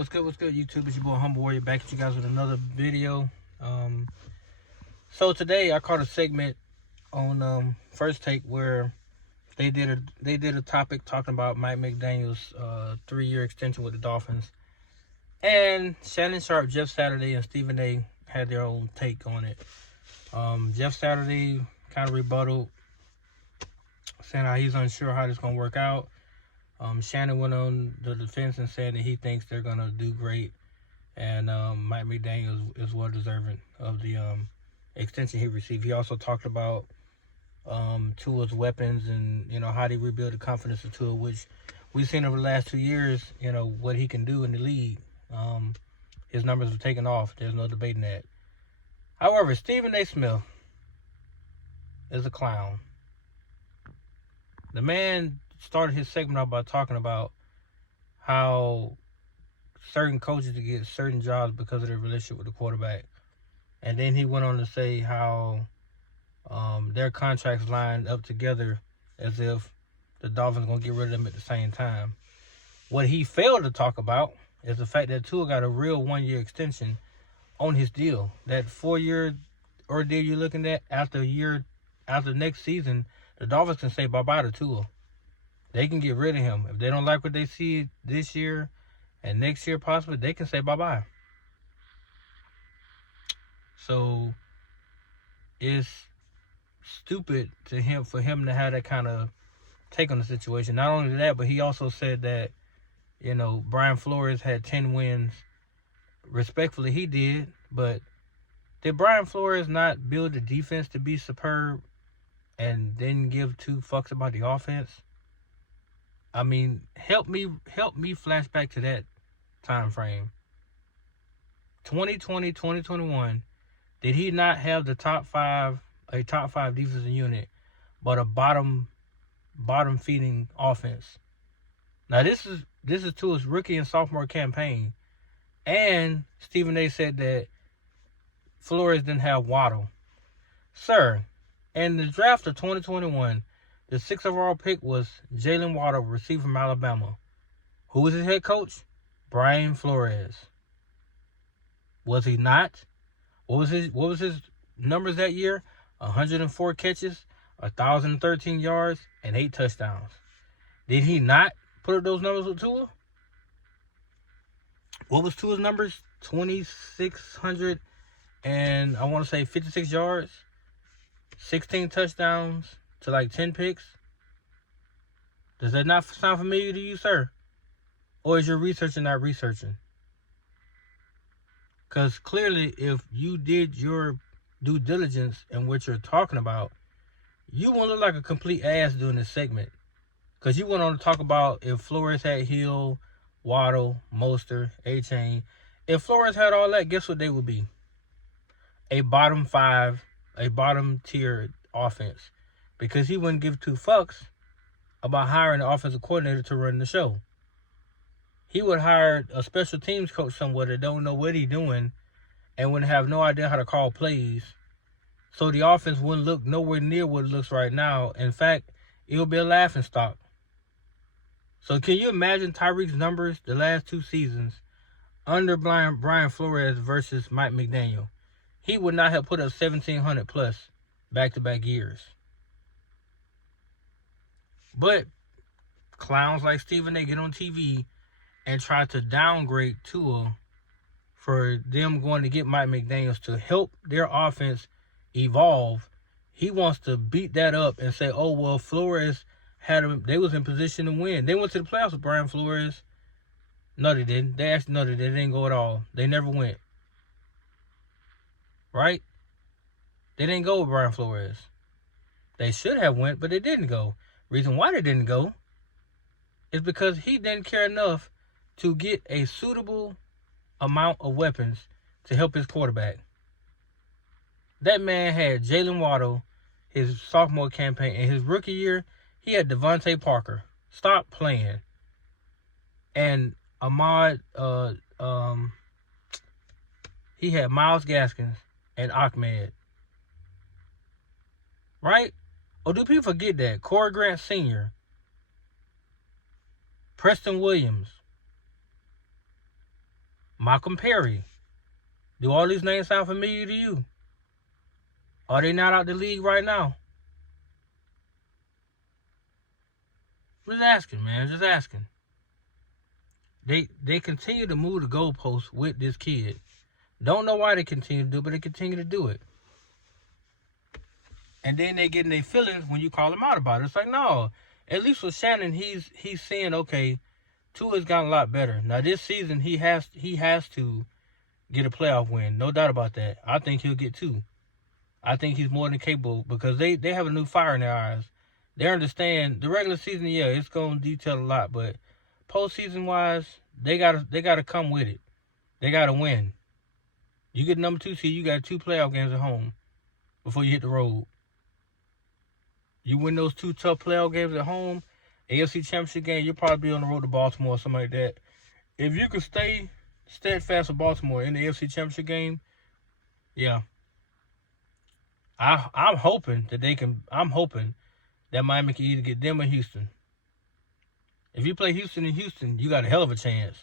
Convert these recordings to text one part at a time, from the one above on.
What's good, YouTube? It's your boy Humble Warrior back at you guys with another video. So today I caught a segment on First Take where they did a topic talking about Mike McDaniel's 3-year extension with the Dolphins, and Shannon Sharpe, Jeff Saturday, and Stephen A. had their own take on it. Jeff Saturday kind of rebutted, saying how he's unsure how this gonna work out. Shannon went on the defense and said that he thinks they're going to do great. And Mike McDaniel is well deserving of the extension he received. He also talked about Tua's weapons and, how they rebuild the confidence of Tua, which we've seen over the last 2 years, what he can do in the league. His numbers have taken off. There's no debating that. However, Stephen A. Smith is a clown. The man started his segment out by talking about how certain coaches get certain jobs because of their relationship with the quarterback. And then he went on to say how their contracts lined up together as if the Dolphins going to get rid of them at the same time. What he failed to talk about is the fact that Tua got a real 1-year extension on his deal. That 4-year ordeal you're looking at, after next season, the Dolphins can say bye-bye to Tua. They can get rid of him. If they don't like what they see this year and next year possibly, they can say bye-bye. So it's stupid for him to have that kind of take on the situation. Not only that, but he also said that, Brian Flores had 10 wins. Respectfully, he did. But did Brian Flores not build the defense to be superb and then give 2 fucks about the offense? I mean, help me flash back to that time frame. 2020, 2021, did he not have a top 5 defensive unit, but a bottom feeding offense? Now this is to his rookie and sophomore campaign, and Stephen A. said that Flores didn't have Waddle. Sir, in the draft of 2021, the 6th overall pick was Jalen Waddle, receiver from Alabama. Who was his head coach? Brian Flores. Was he not? What was his numbers that year? 104 catches, 1,013 yards, and 8 touchdowns. Did he not put up those numbers with Tua? What was Tua's numbers? 2,600 and I want to say 56 yards, 16 touchdowns to like 10 picks. Does that not sound familiar to you, sir? Or is your researcher not researching? Because clearly, if you did your due diligence and what you're talking about, you won't look like a complete ass during this segment. Because you went on to talk about if Flores had Hill, Waddle, Mostert, A-Chain. If Flores had all that, guess what they would be? A bottom tier offense. Because he wouldn't give 2 fucks about hiring an offensive coordinator to run the show. He would hire a special teams coach somewhere that don't know what he's doing and would have no idea how to call plays. So the offense wouldn't look nowhere near what it looks right now. In fact, it would be a laughingstock. So can you imagine Tyreek's numbers the last 2 seasons under Brian Flores versus Mike McDaniel? He would not have put up 1,700 plus back-to-back years. But clowns like Stephen A. get on TV and try to downgrade Tua for them going to get Mike McDaniels to help their offense evolve. He wants to beat that up and say, oh, well, Flores they was in position to win. They went to the playoffs with Brian Flores. No, they didn't. They didn't go at all. They never went. Right? They didn't go with Brian Flores. They should have went, but they didn't go. Reason why they didn't go is because he didn't care enough to get a suitable amount of weapons to help his quarterback. That man had Jalen Waddle his sophomore campaign. In his rookie year, he had Devontae Parker. Stop playing. And he had Myles Gaskins and Ahmed. Right? Or do people forget that? Corey Grant Sr., Preston Williams, Malcolm Perry. Do all these names sound familiar to you? Are they not out the league right now? Just asking, man. Just asking. They continue to move the goalposts with this kid. Don't know why they continue to do it, but they continue to do it. And then they get in their feelings when you call them out about it. It's like, no. At least with Shannon, he's saying, okay, Tua's gotten a lot better. Now this season he has to get a playoff win. No doubt about that. I think he'll get 2. I think he's more than capable because they have a new fire in their eyes. They understand the regular season, yeah, it's gonna detail a lot, but postseason wise, they gotta come with it. They gotta win. You get number 2 seed, you got 2 playoff games at home before you hit the road. You win those 2 tough playoff games at home, AFC Championship game, you'll probably be on the road to Baltimore or something like that. If you could stay steadfast with Baltimore in the AFC Championship game, yeah. I'm hoping that Miami can either get them or Houston. If you play Houston in Houston, you got a hell of a chance.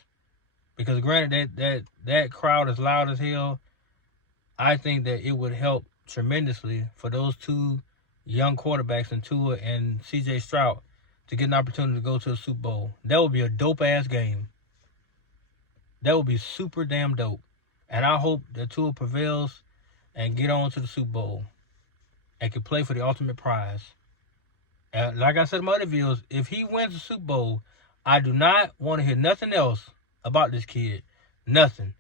Because granted that crowd is loud as hell, I think that it would help tremendously for those 2 young quarterbacks in Tua and CJ Stroud to get an opportunity to go to the Super Bowl. That would be a dope-ass game. That would be super damn dope. And I hope that Tua prevails and get on to the Super Bowl and can play for the ultimate prize. And like I said in my other videos, if he wins the Super Bowl, I do not want to hear nothing else about this kid. Nothing.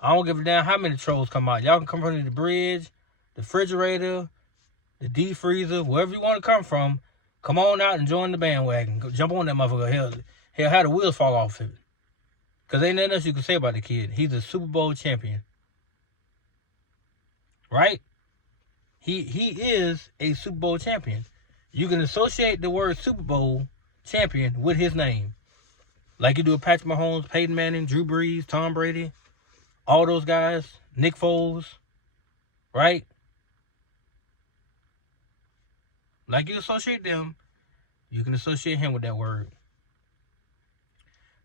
I don't give a damn how many trolls come out. Y'all can come from the bridge, the refrigerator, the deep freezer, wherever you want to come from. Come on out and join the bandwagon. Go jump on that motherfucker. Hell, how the wheels fall off of it. Because ain't nothing else you can say about the kid. He's a Super Bowl champion. Right? He is a Super Bowl champion. You can associate the word Super Bowl champion with his name. Like you do with Patrick Mahomes, Peyton Manning, Drew Brees, Tom Brady, all those guys, Nick Foles, right? Like you associate them, you can associate him with that word.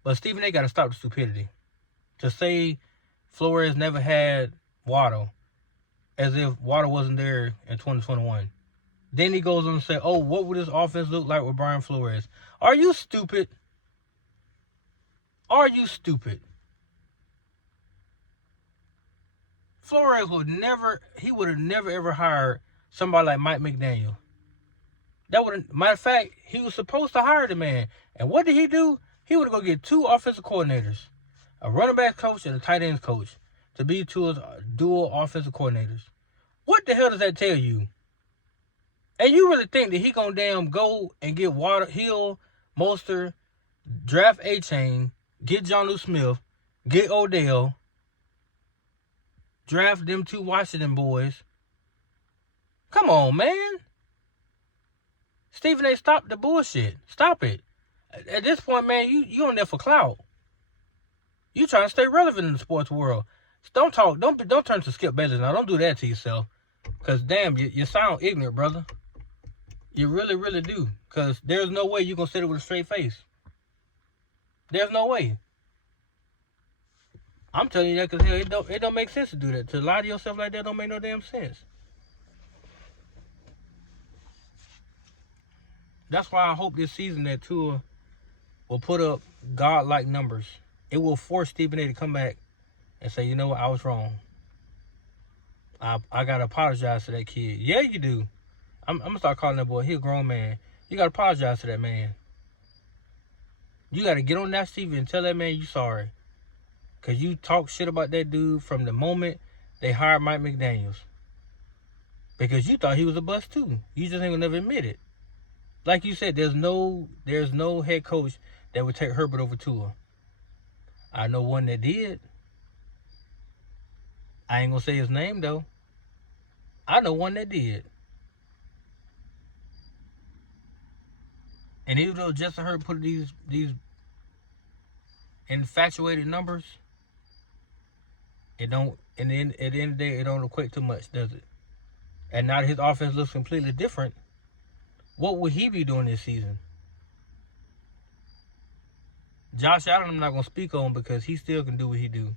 But Stephen A. got to stop the stupidity. To say Flores never had Waddle, as if Waddle wasn't there in 2021. Then he goes on to say, oh, what would this offense look like with Brian Flores? Are you stupid? Are you stupid? Flores would have never ever hired somebody like Mike McDaniel. Matter of fact, he was supposed to hire the man. And what did he do? He would go get 2 offensive coordinators, a running back coach and a tight ends coach, to be 2 dual offensive coordinators. What the hell does that tell you? And you really think that he gonna damn go and get Hill, Mostert, draft A-Chain, get Jonnu Smith, get Odell, draft them 2 Washington boys? Come on, man. Stephen A., stop the bullshit. Stop it. At this point, man, you on there for clout. You trying to stay relevant in the sports world. Don't turn to Skip Bayless now. Don't do that to yourself. Because, damn, you sound ignorant, brother. You really, really do. Because there's no way you're going to sit it with a straight face. There's no way. I'm telling you that because it don't make sense to do that. To lie to yourself like that don't make no damn sense. That's why I hope this season that Tua will put up godlike numbers. It will force Stephen A. to come back and say, you know what, I was wrong. I got to apologize to that kid. Yeah, you do. I'm going to start calling that boy. He a grown man. You got to apologize to that man. You got to get on that TV and tell that man you sorry. Because you talk shit about that dude from the moment they hired Mike McDaniels. Because you thought he was a bust too. You just ain't going to never admit it. Like you said, there's no head coach that would take Herbert over Tua. I know one that did. I ain't gonna say his name though. I know one that did. And even though Justin Herbert put these infatuated numbers, it don't. And then at the end of the day, it don't equate too much, does it? And now that his offense looks completely different, what would he be doing this season? Josh Allen, I'm not going to speak on because he still can do what he do.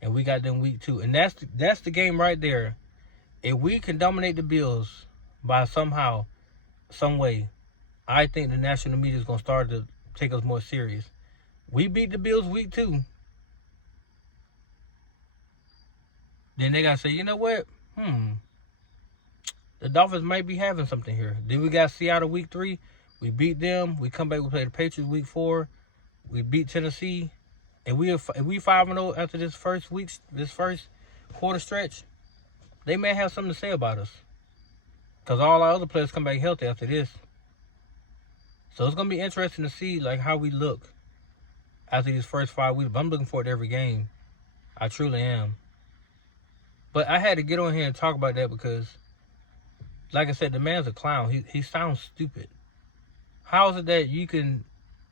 and we got them week 2. And that's the game right there. If we can dominate the Bills by somehow, some way, I think the national media is going to start to take us more serious. We beat the Bills week 2. Then they got to say, you know what? The Dolphins might be having something here. Then we got Seattle week 3. We beat them. We come back, we play the Patriots week 4. We beat Tennessee. And we 5-0 after this first quarter stretch. They may have something to say about us. Because all our other players come back healthy after this. So it's going to be interesting to see like how we look after these first 5 weeks. But I'm looking forward to every game. I truly am. But I had to get on here and talk about that because, like I said, the man's a clown. He sounds stupid. How is it that you can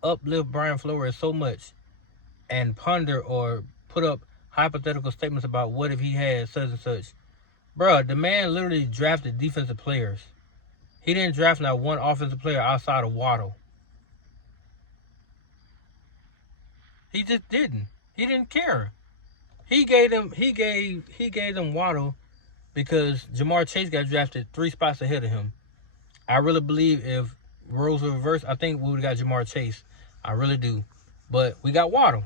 uplift Brian Flores so much and ponder or put up hypothetical statements about what if he had such and such? Bruh, the man literally drafted defensive players. He didn't draft not one offensive player outside of Waddle. He just didn't. He didn't care. He gave them Waddle because Jamar Chase got drafted 3 spots ahead of him. I really believe if roles were reversed, I think we would have got Jamar Chase. I really do. But we got Waddle.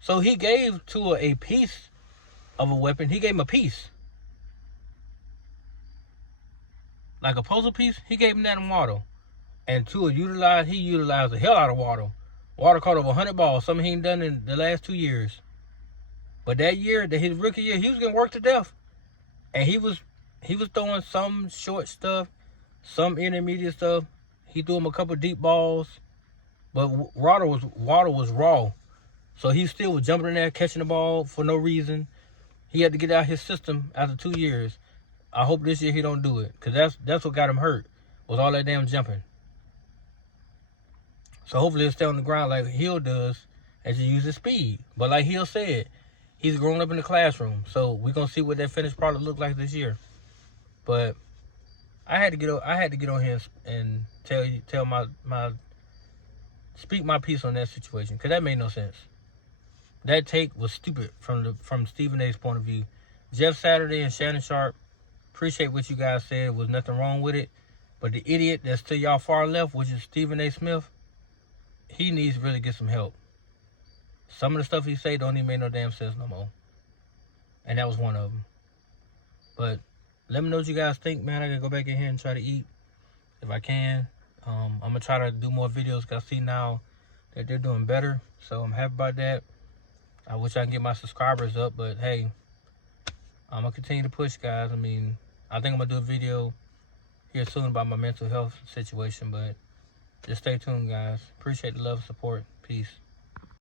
So he gave Tua a piece of a weapon. He gave him a piece. Like a puzzle piece, he gave him that in Waddle. And Tua utilized the hell out of Waddle. Waddle caught over 100 balls, something he ain't done in the last 2 years. But that year, his rookie year, he was getting worked to death. And he was throwing some short stuff, some intermediate stuff. He threw him a couple deep balls. But Waddle was raw. So he still was jumping in there, catching the ball for no reason. He had to get out his system after 2 years. I hope this year he don't do it. Because that's what got him hurt, was all that damn jumping. So hopefully he'll stay on the ground like Hill does as he uses speed. But like Hill said, he's grown up in the classroom. So we're going to see what that finished product look like this year. But I had to get on here and speak my piece on that situation. Because that made no sense. That take was stupid from Stephen A's point of view. Jeff Saturday and Shannon Sharp, appreciate what you guys said. There was nothing wrong with it. But the idiot that's to y'all far left, which is Stephen A. Smith, he needs to really get some help. Some of the stuff he say don't even make no damn sense no more. And that was one of them. But let me know what you guys think, man. I gotta go back in here and try to eat if I can. I'm gonna try to do more videos because I see now that they're doing better. So I'm happy about that. I wish I could get my subscribers up, but hey, I'm gonna continue to push, guys. I mean, I think I'm gonna do a video here soon about my mental health situation, but just stay tuned, guys. Appreciate the love and support. Peace.